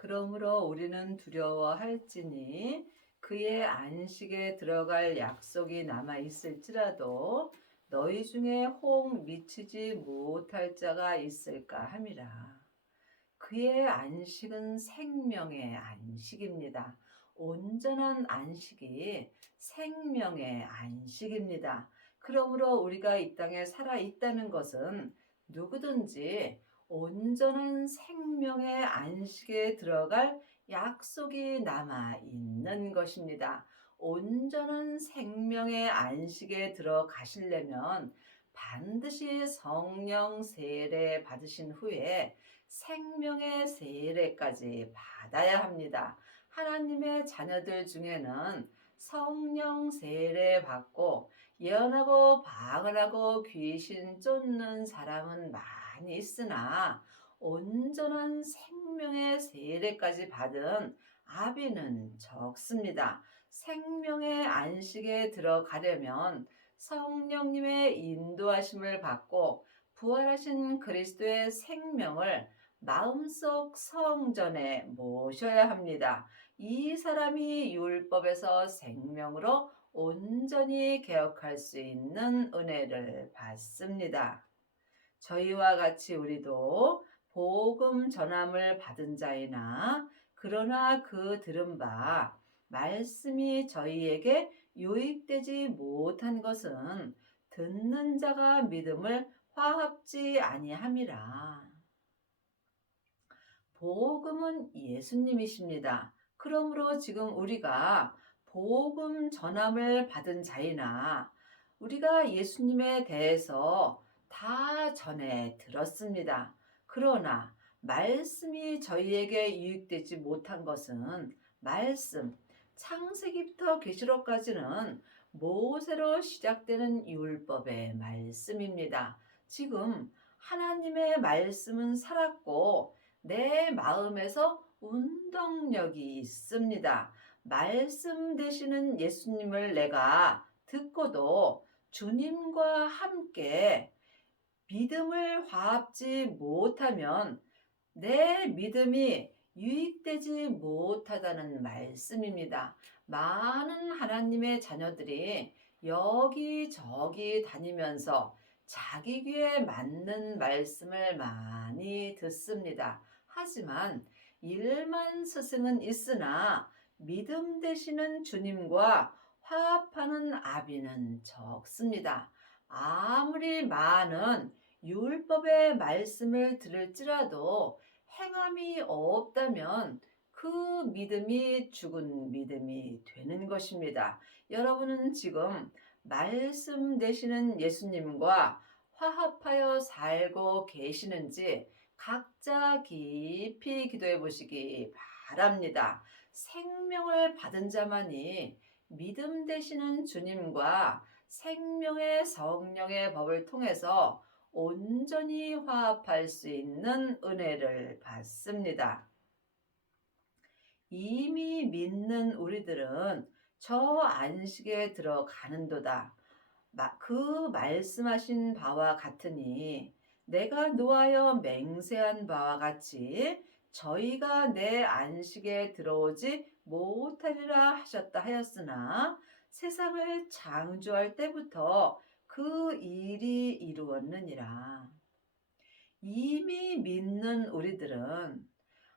그러므로 우리는 두려워할지니 그의 안식에 들어갈 약속이 남아 있을지라도 너희 중에 혹 미치지 못할 자가 있을까 함이라. 그의 안식은 생명의 안식입니다. 온전한 안식이 생명의 안식입니다. 그러므로 우리가 이 땅에 살아 있다는 것은 누구든지 온전한 생명의 안식에 들어갈 약속이 남아 있는 것입니다. 온전한 생명의 안식에 들어가시려면 반드시 성령 세례 받으신 후에 생명의 세례까지 받아야 합니다. 하나님의 자녀들 중에는 성령 세례 받고 예언하고 방언하고 귀신 쫓는 사람은 많이 있으나 온전한 생명의 세례까지 받은 아비는 적습니다. 생명의 안식에 들어가려면 성령님의 인도하심을 받고 부활하신 그리스도의 생명을 마음속 성전에 모셔야 합니다. 이 사람이 율법에서 생명으로 온전히 개혁할 수 있는 은혜를 받습니다. 저희와 같이 우리도 복음 전함을 받은 자이나 그러나 그 들은 바 말씀이 저희에게 유익되지 못한 것은 듣는 자가 믿음을 화합지 아니함이라. 복음은 예수님이십니다. 그러므로 지금 우리가 복음 전함을 받은 자이나 우리가 예수님에 대해서 다 전해 들었습니다. 그러나 말씀이 저희에게 유익되지 못한 것은 말씀, 창세기부터 계시록까지는 모세로 시작되는 율법의 말씀입니다. 지금 하나님의 말씀은 살았고 내 마음에서 운동력이 있습니다. 말씀 되시는 예수님을 내가 듣고도 주님과 함께 믿음을 화합지 못하면 내 믿음이 유익되지 못하다는 말씀입니다. 많은 하나님의 자녀들이 여기저기 다니면서 자기 귀에 맞는 말씀을 많이 듣습니다. 하지만 일만 스승은 있으나 믿음 되시는 주님과 화합하는 아비는 적습니다. 아무리 많은 율법의 말씀을 들을지라도 행함이 없다면 그 믿음이 죽은 믿음이 되는 것입니다. 여러분은 지금 말씀 되시는 예수님과 화합하여 살고 계시는지 각자 깊이 기도해 보시기 바랍니다. 생명을 받은 자만이 믿음 되시는 주님과 생명의 성령의 법을 통해서 온전히 화합할 수 있는 은혜를 받습니다. 이미 믿는 우리들은 저 안식에 들어가는도다. 그 말씀하신 바와 같으니 내가 노하여 맹세한 바와 같이 저희가 내 안식에 들어오지 못하리라 하셨다 하였으나 세상을 창조할 때부터 그 일이 이루었느니라. 이미 믿는 우리들은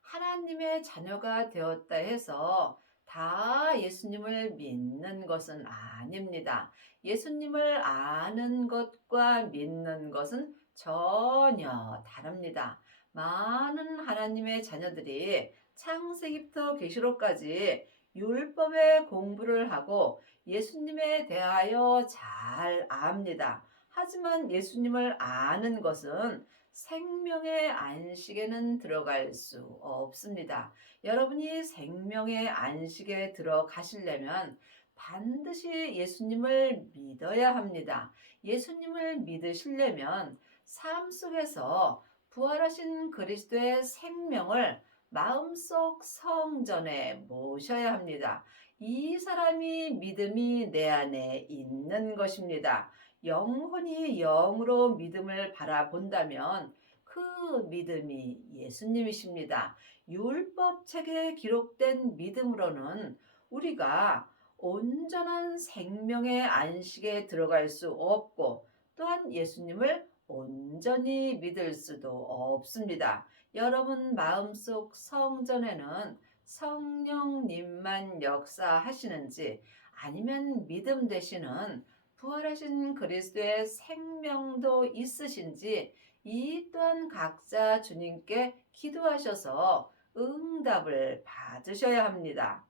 하나님의 자녀가 되었다 해서 다 예수님을 믿는 것은 아닙니다. 예수님을 아는 것과 믿는 것은 전혀 다릅니다. 많은 하나님의 자녀들이 창세기부터 계시록까지 율법의 공부를 하고 예수님에 대하여 잘 압니다. 하지만 예수님을 아는 것은 생명의 안식에는 들어갈 수 없습니다. 여러분이 생명의 안식에 들어가시려면 반드시 예수님을 믿어야 합니다. 예수님을 믿으시려면 삶 속에서 부활하신 그리스도의 생명을 마음속 성전에 모셔야 합니다. 이 사람이 믿음이 내 안에 있는 것입니다. 영혼이 영으로 믿음을 바라본다면 그 믿음이 예수님이십니다. 율법책에 기록된 믿음으로는 우리가 온전한 생명의 안식에 들어갈 수 없고 또한 예수님을 온전히 믿을 수도 없습니다. 여러분 마음속 성전에는 성령님만 역사하시는지 아니면 믿음 되시는 부활하신 그리스도의 생명도 있으신지 이 또한 각자 주님께 기도하셔서 응답을 받으셔야 합니다.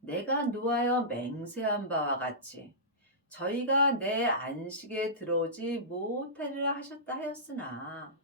내가 노하여 맹세한 바와 같이 저희가 내 안식에 들어오지 못하리라 하셨다 하였으나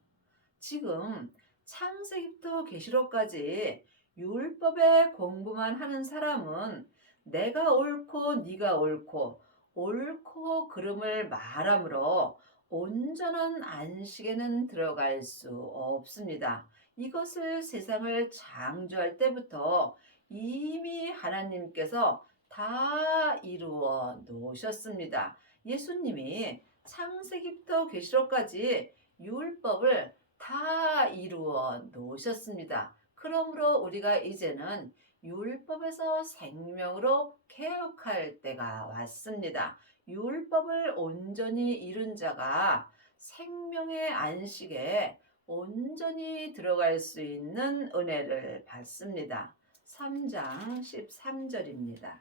지금 창세기부터 계시록까지 율법의 공부만 하는 사람은 내가 옳고 네가 옳고 옳고 그름을 말하므로 온전한 안식에는 들어갈 수 없습니다. 이것을 세상을 창조할 때부터 이미 하나님께서 다 이루어 놓으셨습니다. 예수님이 창세기부터 계시록까지 율법을 다 이루어 놓으셨습니다. 그러므로 우리가 이제는 율법에서 생명으로 개혁할 때가 왔습니다. 율법을 온전히 이룬 자가 생명의 안식에 온전히 들어갈 수 있는 은혜를 받습니다. 3장 13절입니다.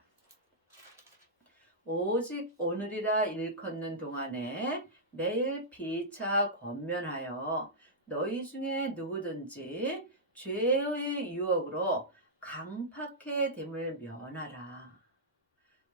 오직 오늘이라 일컫는 동안에 매일 피차 권면하여 너희 중에 누구든지 죄의 유혹으로 강팍해 됨을 면하라.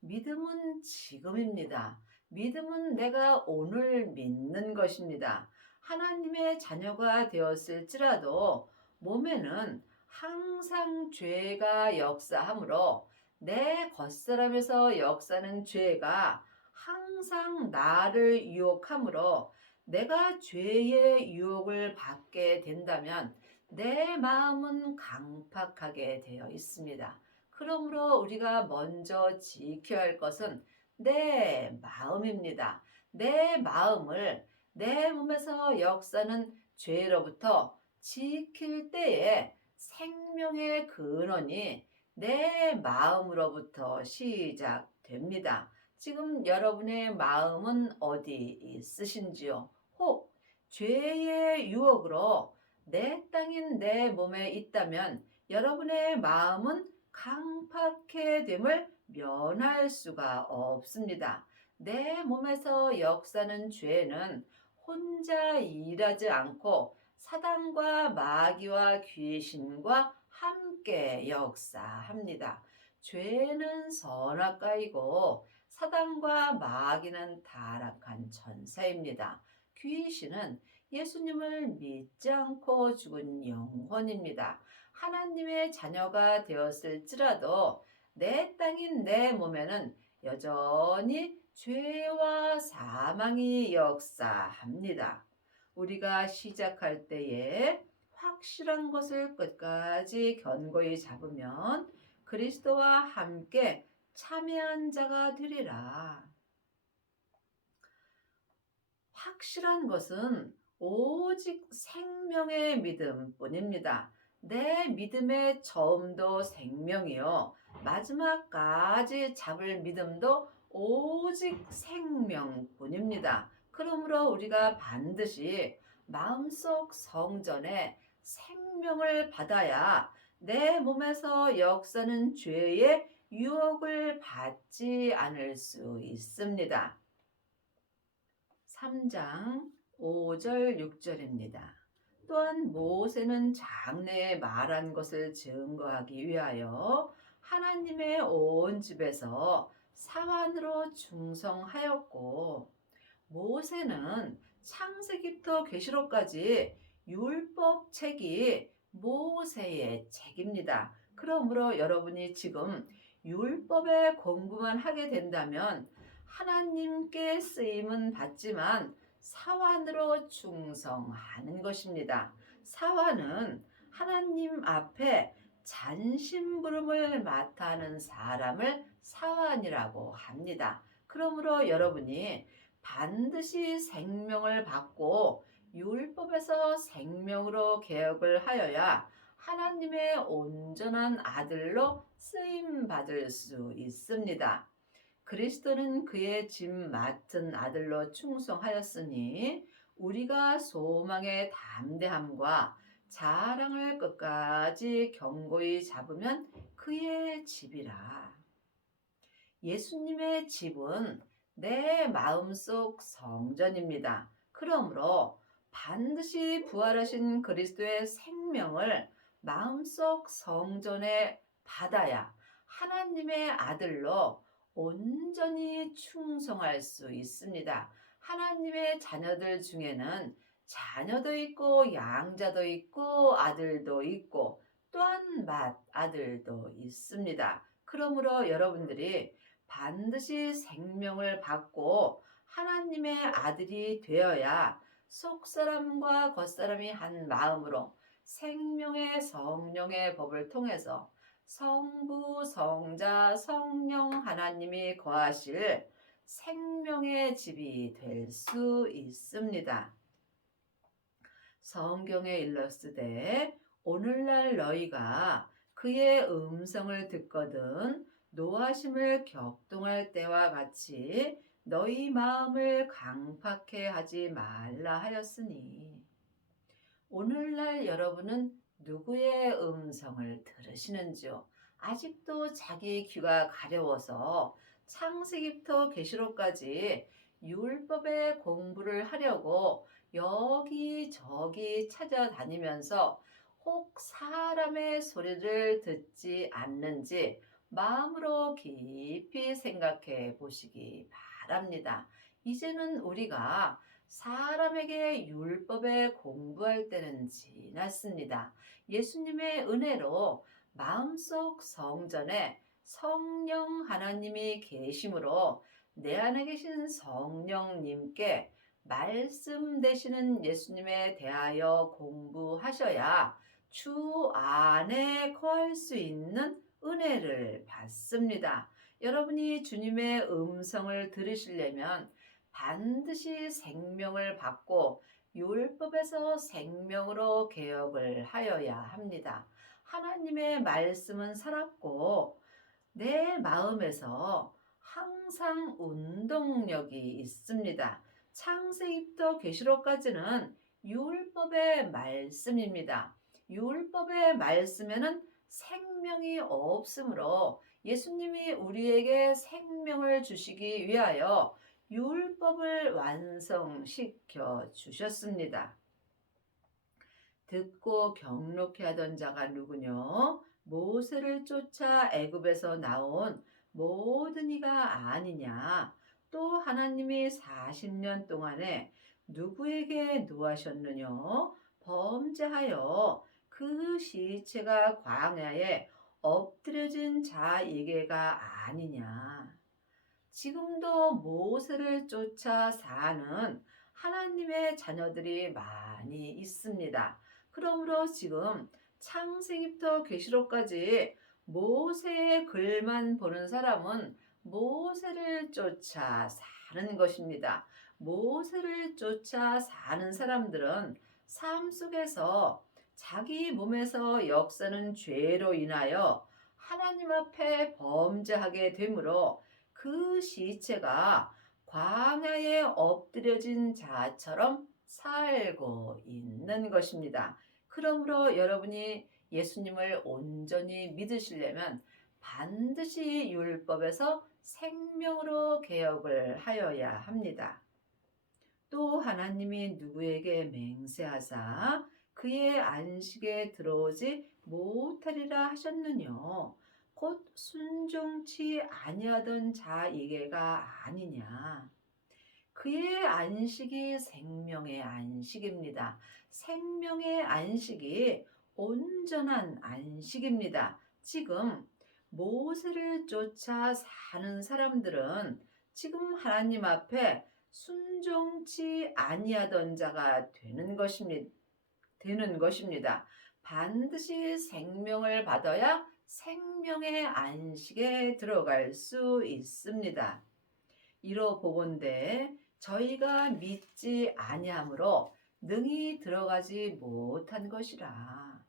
믿음은 지금입니다. 믿음은 내가 오늘 믿는 것입니다. 하나님의 자녀가 되었을지라도 몸에는 항상 죄가 역사하므로 내 겉사람에서 역사는 죄가 항상 나를 유혹하므로 내가 죄의 유혹을 받게 된다면 내 마음은 강팍하게 되어 있습니다. 그러므로 우리가 먼저 지켜야 할 것은 내 마음입니다. 내 마음을 내 몸에서 역사는 죄로부터 지킬 때에 생명의 근원이 내 마음으로부터 시작됩니다. 지금 여러분의 마음은 어디 있으신지요? 혹 죄의 유혹으로 내 땅인 내 몸에 있다면 여러분의 마음은 강팍해 됨을 면할 수가 없습니다. 내 몸에서 역사는 죄는 혼자 일하지 않고 사단과 마귀와 귀신과 함께 역사합니다. 죄는 선악과이고 사단과 마귀는 타락한 천사입니다. 귀신은 예수님을 믿지 않고 죽은 영혼입니다. 하나님의 자녀가 되었을지라도 내 땅인 내 몸에는 여전히 죄와 사망이 역사합니다. 우리가 시작할 때에 확실한 것을 끝까지 견고히 잡으면 그리스도와 함께 참여한 자가 되리라. 확실한 것은 오직 생명의 믿음뿐입니다. 내 믿음의 처음도 생명이요 마지막까지 잡을 믿음도 오직 생명뿐입니다. 그러므로 우리가 반드시 마음속 성전에 생명을 받아야 내 몸에서 역사는 죄의 유혹을 받지 않을 수 있습니다. 3장 5절 6절입니다. 또한 모세는 장래에 말한 것을 증거하기 위하여 하나님의 온 집에서 사환으로 충성하였고 모세는 창세기부터 계시록까지 율법책이 모세의 책입니다. 그러므로 여러분이 지금 율법의 공부만 하게 된다면 하나님께 쓰임은 받지만 사환으로 충성하는 것입니다. 사환은 하나님 앞에 잔심부름을 맡아 하는 사람을 사환이라고 합니다. 그러므로 여러분이 반드시 생명을 받고 율법에서 생명으로 개혁을 하여야 하나님의 온전한 아들로 쓰임 받을 수 있습니다. 그리스도는 그의 짐 맡은 아들로 충성하였으니 우리가 소망의 담대함과 자랑을 끝까지 견고히 잡으면 그의 집이라. 예수님의 집은 내 마음속 성전입니다. 그러므로 반드시 부활하신 그리스도의 생명을 마음속 성전에 받아야 하나님의 아들로 온전히 충성할 수 있습니다. 하나님의 자녀들 중에는 자녀도 있고 양자도 있고 아들도 있고 또한 맏아들도 있습니다. 그러므로 여러분들이 반드시 생명을 받고 하나님의 아들이 되어야 속사람과 겉사람이 한 마음으로 생명의 성령의 법을 통해서 성부, 성자, 성령 하나님이 거하실 생명의 집이 될 수 있습니다. 성경에 일렀으되 오늘날 너희가 그의 음성을 듣거든 노하심을 격동할 때와 같이 너희 마음을 강팍해 하지 말라 하였으니. 오늘날 여러분은 누구의 음성을 들으시는지요? 아직도 자기 귀가 가려워서 창세기부터 계시록까지 율법의 공부를 하려고 여기저기 찾아다니면서 혹 사람의 소리를 듣지 않는지 마음으로 깊이 생각해 보시기 바랍니다. 이제는 우리가 사람에게 율법에 공부할 때는 지났습니다. 예수님의 은혜로 마음속 성전에 성령 하나님이 계심으로 내 안에 계신 성령님께 말씀 되시는 예수님에 대하여 공부하셔야 주 안에 거할 수 있는 은혜를 받습니다. 여러분이 주님의 음성을 들으시려면 반드시 생명을 받고 율법에서 생명으로 개혁을 하여야 합니다. 하나님의 말씀은 살았고 내 마음에서 항상 운동력이 있습니다. 창세기부터 계시록까지는 율법의 말씀입니다. 율법의 말씀에는 생명이 없으므로 예수님이 우리에게 생명을 주시기 위하여 율법을 완성시켜 주셨습니다. 듣고 경록해 하던 자가 누구뇨? 모세를 쫓아 애굽에서 나온 모든 이가 아니냐? 또 하나님이 40년 동안에 누구에게 노하셨느뇨? 범죄하여 그 시체가 광야에 엎드려진 자에게가 아니냐? 지금도 모세를 쫓아 사는 하나님의 자녀들이 많이 있습니다. 그러므로 지금 창세기부터 계시록까지 모세의 글만 보는 사람은 모세를 쫓아 사는 것입니다. 모세를 쫓아 사는 사람들은 삶 속에서 자기 몸에서 역사는 죄로 인하여 하나님 앞에 범죄하게 되므로 그 시체가 광야에 엎드려진 자처럼 살고 있는 것입니다. 그러므로 여러분이 예수님을 온전히 믿으시려면 반드시 율법에서 생명으로 개혁을 하여야 합니다. 또 하나님이 누구에게 맹세하사 그의 안식에 들어오지 못하리라 하셨느뇨? 곧 순종치 아니하던 자에게가 아니냐. 그의 안식이 생명의 안식입니다. 생명의 안식이 온전한 안식입니다. 지금 모세를 쫓아 사는 사람들은 지금 하나님 앞에 순종치 아니하던 자가 되는 것입니다. 반드시 생명을 받아야 생명의 안식에 들어갈 수 있습니다. 이로 보건대 저희가 믿지 아니하므로 능히 들어가지 못한 것이라.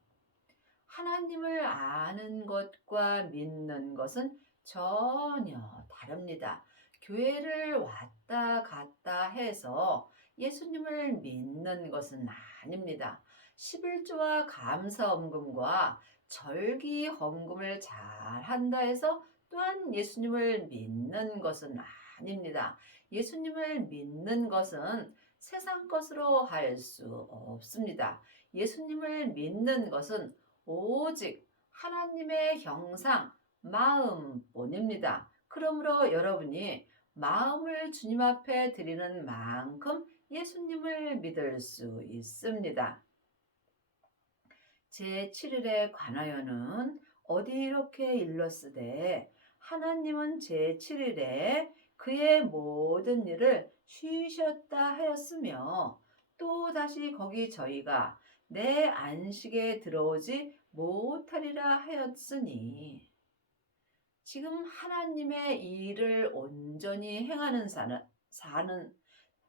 하나님을 아는 것과 믿는 것은 전혀 다릅니다. 교회를 왔다 갔다 해서 예수님을 믿는 것은 아닙니다. 11조와 감사헌금과 절기 헌금을 잘 한다 해서 또한 예수님을 믿는 것은 아닙니다. 예수님을 믿는 것은 세상 것으로 할 수 없습니다. 예수님을 믿는 것은 오직 하나님의 형상, 마음뿐입니다. 그러므로 여러분이 마음을 주님 앞에 드리는 만큼 예수님을 믿을 수 있습니다. 제7일에 관하여는 어디 이렇게 일렀으되 하나님은 제7일에 그의 모든 일을 쉬셨다 하였으며 또 다시 거기 저희가 내 안식에 들어오지 못하리라 하였으니 지금 하나님의 일을 온전히 행하는 사는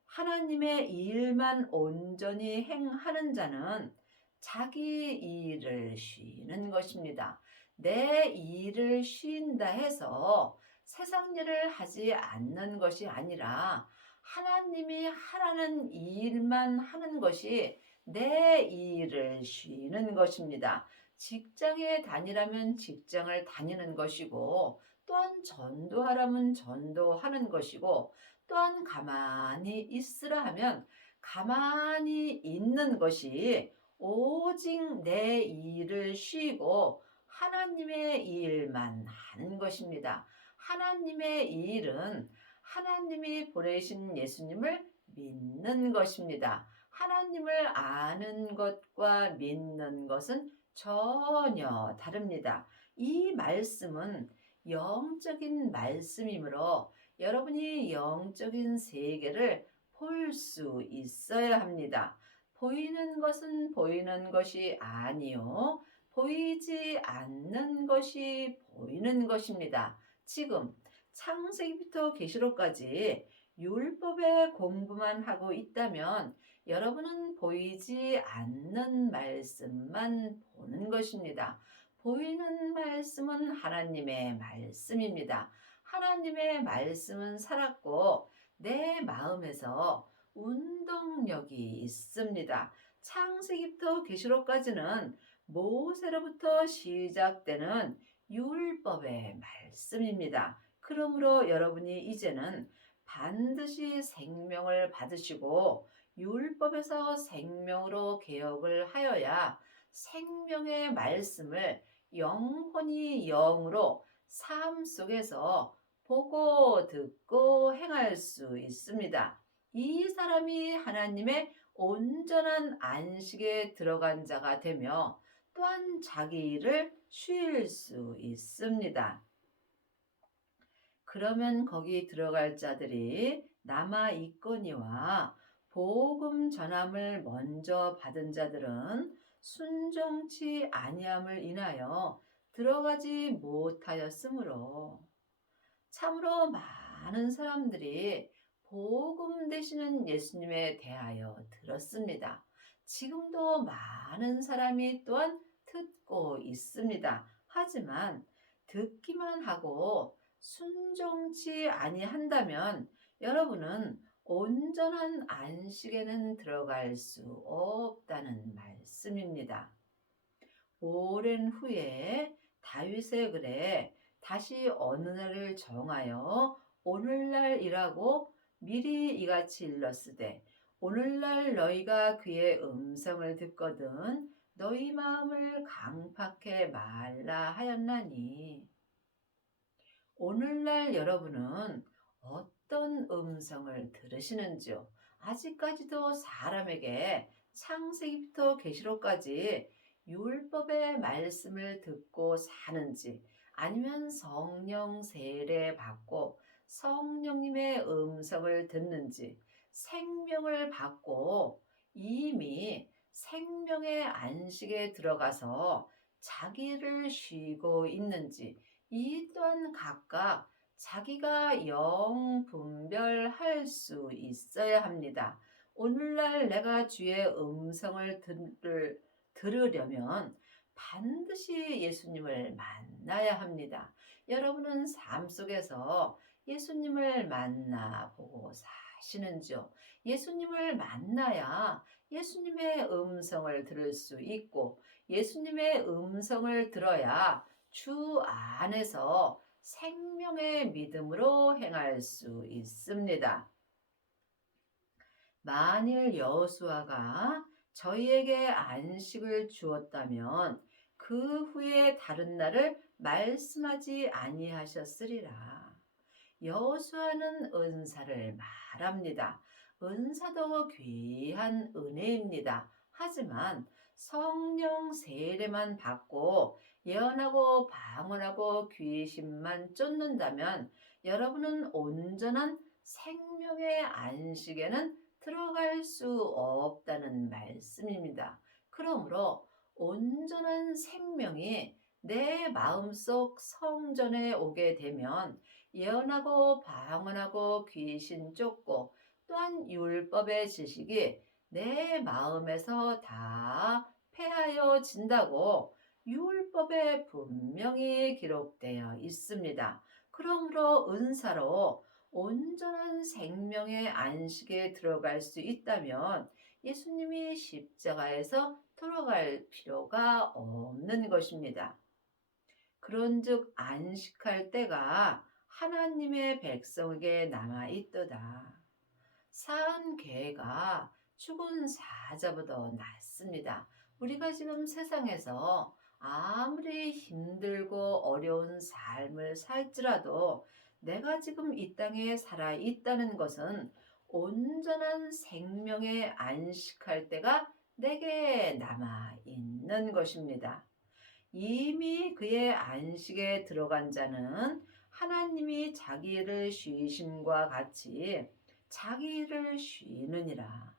하나님의 일만 온전히 행하는 자는 자기 일을 쉬는 것입니다. 내 일을 쉰다 해서 세상 일을 하지 않는 것이 아니라 하나님이 하라는 일만 하는 것이 내 일을 쉬는 것입니다. 직장에 다니라면 직장을 다니는 것이고 또한 전도하라면 전도하는 것이고 또한 가만히 있으라 하면 가만히 있는 것이 오직 내 일을 쉬고 하나님의 일만 하는 것입니다. 하나님의 일은 하나님이 보내신 예수님을 믿는 것입니다. 하나님을 아는 것과 믿는 것은 전혀 다릅니다. 이 말씀은 영적인 말씀이므로 여러분이 영적인 세계를 볼 수 있어야 합니다. 보이는 것은 보이는 것이 아니요. 보이지 않는 것이 보이는 것입니다. 지금 창세기부터 계시록까지 율법의 공부만 하고 있다면 여러분은 보이지 않는 말씀만 보는 것입니다. 보이는 말씀은 하나님의 말씀입니다. 하나님의 말씀은 살았고 내 마음에서 운동력이 있습니다. 창세기부터 계시록까지는 모세로부터 시작되는 율법의 말씀입니다. 그러므로 여러분이 이제는 반드시 생명을 받으시고 율법에서 생명으로 개혁을 하여야 생명의 말씀을 영혼이 영으로 삶 속에서 보고 듣고 행할 수 있습니다. 이 사람이 하나님의 온전한 안식에 들어간 자가 되며 또한 자기 일을 쉴 수 있습니다. 그러면 거기 들어갈 자들이 남아 있거니와 복음 전함을 먼저 받은 자들은 순종치 아니함을 인하여 들어가지 못하였으므로 참으로 많은 사람들이 복음 되시는 예수님에 대하여 들었습니다. 지금도 많은 사람이 또한 듣고 있습니다. 하지만 듣기만 하고 순종치 아니한다면 여러분은 온전한 안식에는 들어갈 수 없다는 말씀입니다. 오랜 후에 다윗의 글에 다시 어느 날을 정하여 오늘날이라고 미리 이같이 일렀으되 오늘날 너희가 그의 음성을 듣거든 너희 마음을 강팍해 말라 하였나니 오늘날 여러분은 어떤 음성을 들으시는지요? 아직까지도 사람에게 창세기부터 계시록까지 율법의 말씀을 듣고 사는지 아니면 성령 세례 받고 성령님의 음성을 듣는지 생명을 받고 이미 생명의 안식에 들어가서 자기를 쉬고 있는지 이 또한 각각 자기가 영 분별할 수 있어야 합니다. 오늘날 내가 주의 음성을 들으려면 반드시 예수님을 만나야 합니다. 여러분은 삶 속에서 예수님을 만나보고 사시는지요? 예수님을 만나야 예수님의 음성을 들을 수 있고, 예수님의 음성을 들어야 주 안에서 생명의 믿음으로 행할 수 있습니다. 만일 여호수아가 저희에게 안식을 주었다면 그 후에 다른 날을 말씀하지 아니하셨으리라. 여호수아는 은사를 말합니다. 은사도 귀한 은혜입니다. 하지만 성령 세례만 받고 예언하고 방언하고 귀신만 쫓는다면 여러분은 온전한 생명의 안식에는 들어갈 수 없다는 말씀입니다. 그러므로 온전한 생명이 내 마음속 성전에 오게 되면 예언하고 방언하고 귀신 쫓고 또한 율법의 지식이 내 마음에서 다 패하여 진다고 율법에 분명히 기록되어 있습니다. 그러므로 은사로 온전한 생명의 안식에 들어갈 수 있다면 예수님이 십자가에서 돌아갈 필요가 없는 것입니다. 그런즉 안식할 때가 하나님의 백성에게 남아 있도다. 사은 개가 죽은 사자보다 낫습니다. 우리가 지금 세상에서 아무리 힘들고 어려운 삶을 살지라도 내가 지금 이 땅에 살아 있다는 것은 온전한 생명에 안식할 때가 내게 남아 있는 것입니다. 이미 그의 안식에 들어간 자는 하나님이 자기 일을 쉬심과 같이 자기 일을 쉬느니라.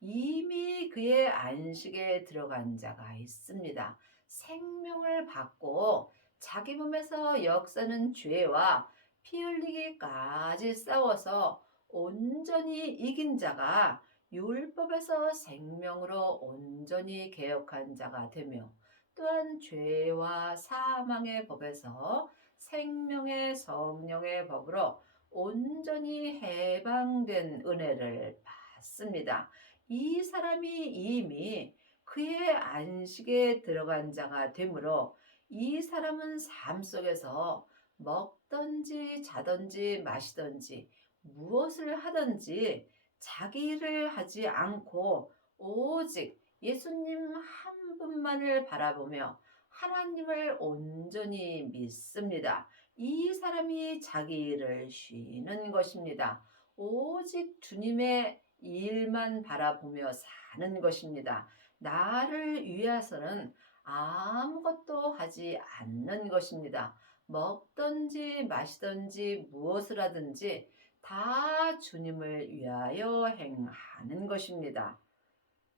이미 그의 안식에 들어간 자가 있습니다. 생명을 받고 자기 몸에서 역사는 죄와 피 흘리기까지 싸워서 온전히 이긴 자가 율법에서 생명으로 온전히 개혁한 자가 되며 또한 죄와 사망의 법에서 생명의 성령의 법으로 온전히 해방된 은혜를 받습니다. 이 사람이 이미 그의 안식에 들어간 자가 되므로 이 사람은 삶 속에서 먹든지 자든지 마시든지 무엇을 하든지 자기 일을 하지 않고 오직 예수님 한 분만을 바라보며 하나님을 온전히 믿습니다. 이 사람이 자기 일을 쉬는 것입니다. 오직 주님의 일만 바라보며 사는 것입니다. 나를 위해서는 아무것도 하지 않는 것입니다. 먹든지 마시든지 무엇을 하든지 다 주님을 위하여 행하는 것입니다.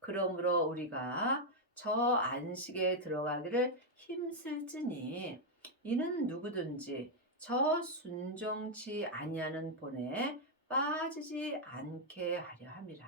그러므로 우리가 저 안식에 들어가기를 힘쓸지니 이는 누구든지 저 순종치 아니하는 본에 빠지지 않게 하려 함이라.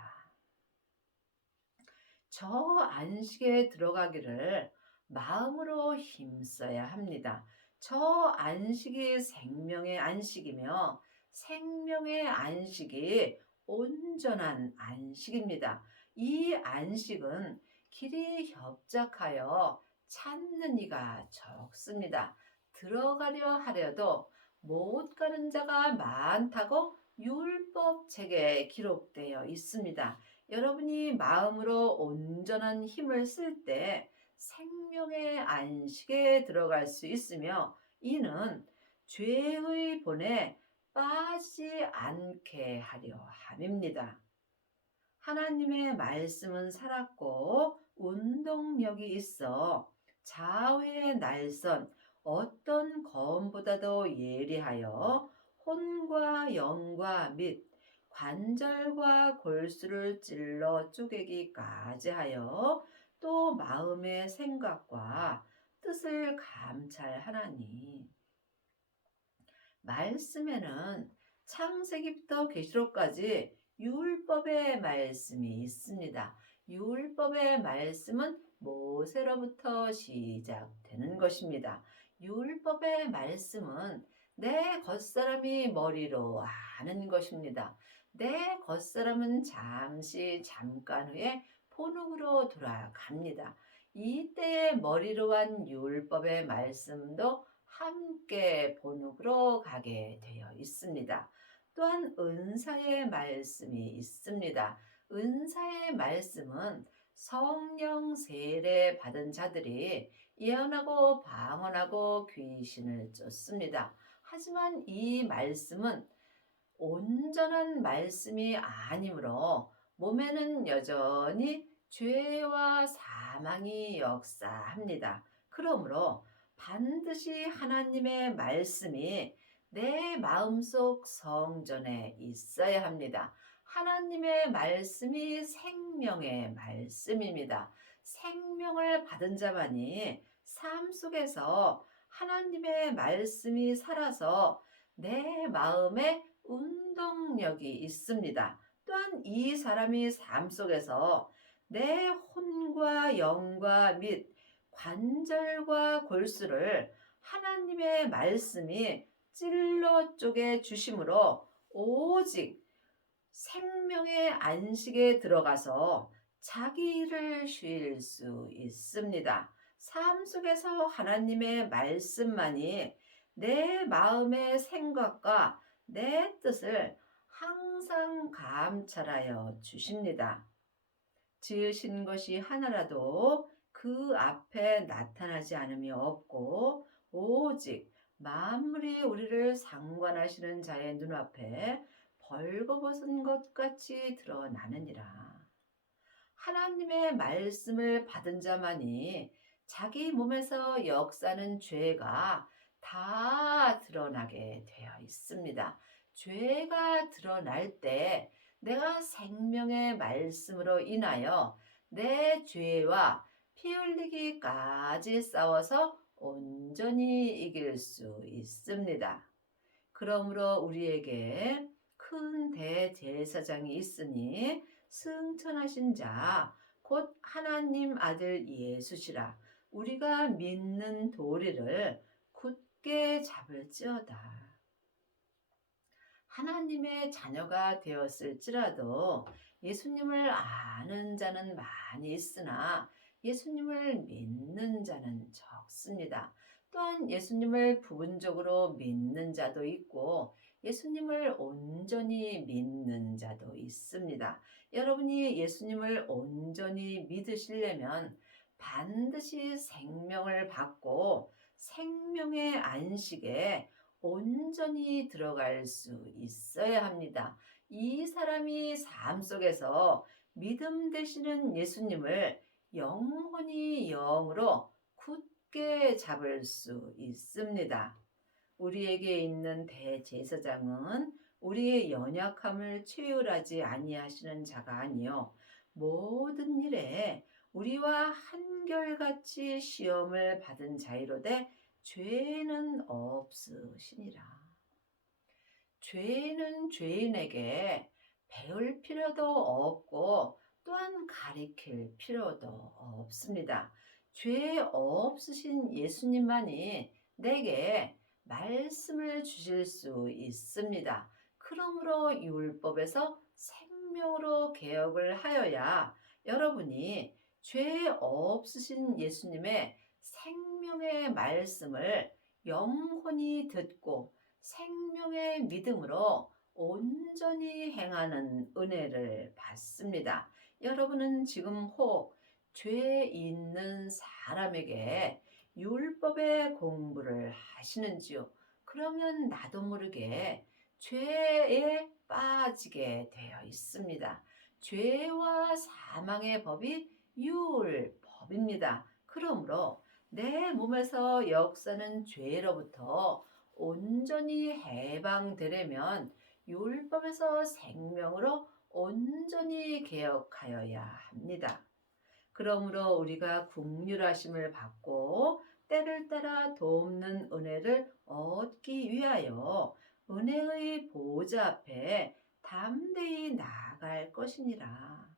저 안식에 들어가기를 마음으로 힘써야 합니다. 저 안식이 생명의 안식이며 생명의 안식이 온전한 안식입니다. 이 안식은 길이 협착하여 찾는 이가 적습니다. 들어가려 하려도 못 가는 자가 많다고 율법책에 기록되어 있습니다. 여러분이 마음으로 온전한 힘을 쓸 때 생명의 안식에 들어갈 수 있으며 이는 죄의 본에 빠지지 않게 하려 함입니다. 하나님의 말씀은 살았고 운동력이 있어 좌우의 날선 어떤 검보다도 예리하여 혼과 영과 및 관절과 골수를 찔러 쪼개기까지 하여 또 마음의 생각과 뜻을 감찰하나니 말씀에는 창세기부터 계시록까지 율법의 말씀이 있습니다. 율법의 말씀은 모세로부터 시작되는 것입니다. 율법의 말씀은 내 겉사람이 머리로 아는 것입니다. 내 겉사람은 잠깐 후에 본흙으로 돌아갑니다. 이때의 머리로 한 율법의 말씀도 함께 본흙으로 가게 되어 있습니다. 또한 은사의 말씀이 있습니다. 은사의 말씀은 성령 세례 받은 자들이 예언하고 방언하고 귀신을 쫓습니다. 하지만 이 말씀은 온전한 말씀이 아니므로 몸에는 여전히 죄와 사망이 역사합니다. 그러므로 반드시 하나님의 말씀이 내 마음속 성전에 있어야 합니다. 하나님의 말씀이 생명의 말씀입니다. 생명을 받은 자만이 삶 속에서 하나님의 말씀이 살아서 내 마음에 운동력이 있습니다. 또한 이 사람이 삶 속에서 내 혼과 영과 및 관절과 골수를 하나님의 말씀이 찔러 쪼개 주심으로 오직 생명의 안식에 들어가서 자기 일을 쉴 수 있습니다. 삶 속에서 하나님의 말씀만이 내 마음의 생각과 내 뜻을 항상 감찰하여 주십니다. 지으신 것이 하나라도 그 앞에 나타나지 않음이 없고 오직 만물이 우리를 상관하시는 자의 눈앞에 벌거벗은 것 같이 드러나느니라. 하나님의 말씀을 받은 자만이 자기 몸에서 역사는 죄가 다 드러나게 되어 있습니다. 죄가 드러날 때 내가 생명의 말씀으로 인하여 내 죄와 피 흘리기까지 싸워서 온전히 이길 수 있습니다. 그러므로 우리에게 큰 대제사장이 있으니 승천하신 자, 곧 하나님 아들 예수시라. 우리가 믿는 도리를 굳게 잡을지어다. 하나님의 자녀가 되었을지라도 예수님을 아는 자는 많이 있으나 예수님을 믿는 자는 적습니다. 또한 예수님을 부분적으로 믿는 자도 있고 예수님을 온전히 믿는 자도 있습니다. 여러분이 예수님을 온전히 믿으시려면 반드시 생명을 받고 생명의 안식에 온전히 들어갈 수 있어야 합니다. 이 사람이 삶 속에서 믿음 되시는 예수님을 영원히 영으로 굳게 잡을 수 있습니다. 우리에게 있는 대제사장은 우리의 연약함을 체휼하지 아니하시는 자가 아니요 모든 일에 우리와 한결같이 시험을 받은 자이로되 죄는 없으시니라. 죄는 죄인에게 배울 필요도 없고 또한 가리킬 필요도 없습니다. 죄 없으신 예수님만이 내게 말씀을 주실 수 있습니다. 그러므로 율법에서 생명으로 개혁을 하여야 여러분이 죄 없으신 예수님의 생명의 말씀을 영혼이 듣고 생명의 믿음으로 온전히 행하는 은혜를 받습니다. 여러분은 지금 혹 죄 있는 사람에게 율법의 공부를 하시는지요? 그러면 나도 모르게 죄에 빠지게 되어 있습니다. 죄와 사망의 법이 율법입니다. 그러므로 내 몸에서 역사는 죄로부터 온전히 해방되려면 율법에서 생명으로 온전히 개혁하여야 합니다. 그러므로 우리가 긍휼하심을 받고 때를 따라 돕는 은혜를 얻기 위하여 은혜의 보좌 앞에 담대히 나아가야 나아갈 것이니라.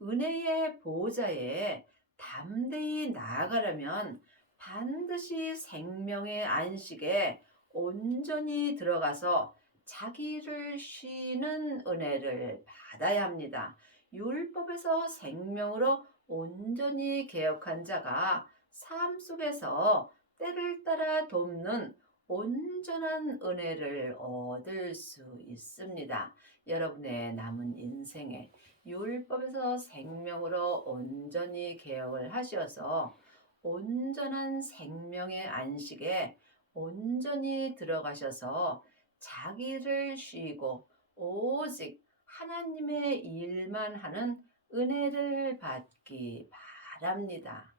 은혜의 보호자에 담대히 나아가려면 반드시 생명의 안식에 온전히 들어가서 자기를 쉬는 은혜를 받아야 합니다. 율법에서 생명으로 온전히 개혁한 자가 삶 속에서 때를 따라 돕는 온전한 은혜를 얻을 수 있습니다. 여러분의 남은 인생에 율법에서 생명으로 온전히 개혁을 하셔서 온전한 생명의 안식에 온전히 들어가셔서 자기를 쉬고 오직 하나님의 일만 하는 은혜를 받기 바랍니다.